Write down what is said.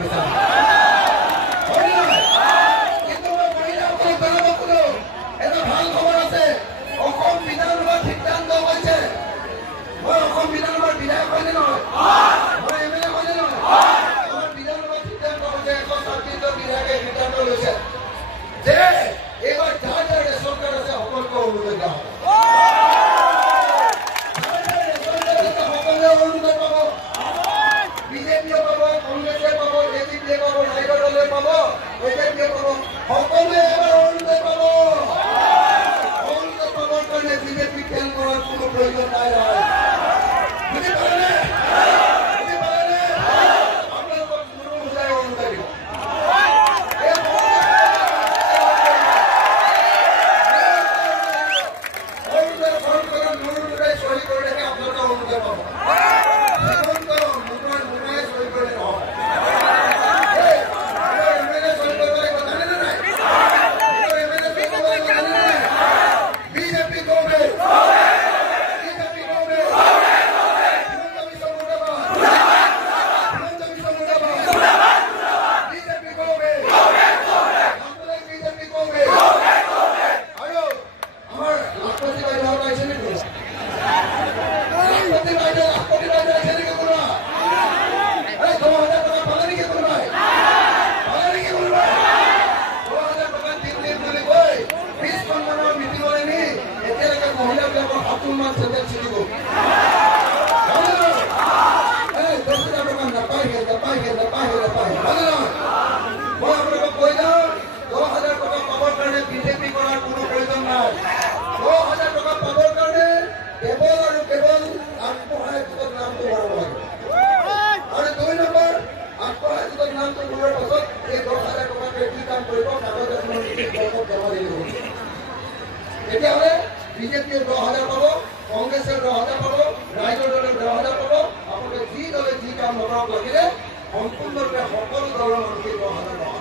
পইচা কিন্তু এটা ভাল খবৰ আছে অসম বিধানসভাৰ সিদ্ধান্ত হৈছে মই অসম বিধানসভাৰ বিধায়ক হয়নে নহয় মই এমএলএ হয়নে নহয় আমাৰ বিধানসভাৰ সিদ্ধান্ত হৈছে 136 বিধায়কে সিদ্ধান্ত লৈছে যে এইবাৰ যাৰ যাৰ ৰেচন কাৰ্ড আছে সকলোকে অৰুণোদয় দিয়া হ'ব বিজেপিয়ে পাব কংগ্ৰেছে পাব এজিপিয়ে পাব নাইবা দলে পাব বিজেপিয়ে পাব সকলোৱে এবাৰ অৰুণোদয় পাব অৰুণোদয় পাবৰ কাৰণে বিজেপি খেল কৰাৰ কোনো প্ৰয়োজন নাই বুজি পালেনে আপোনালোকক কোনো বুজাই অৰুণোদয় দিব অৰুণোদয় চহী কৰি ৰাখে আপোনালোকে অৰুণোদয় পাব তেতিয়াহ'লে বিজেপিয়ে 10,000 পাব কংগ্ৰেছে 10,000 পাব ৰাইজৰ দলে 10,000 পাব আপোনালোকে যি দলে যি কাম নকৰক লাগিলে সম্পূৰ্ণৰূপে সকলো দলৰ মানুহে 10,000 পাব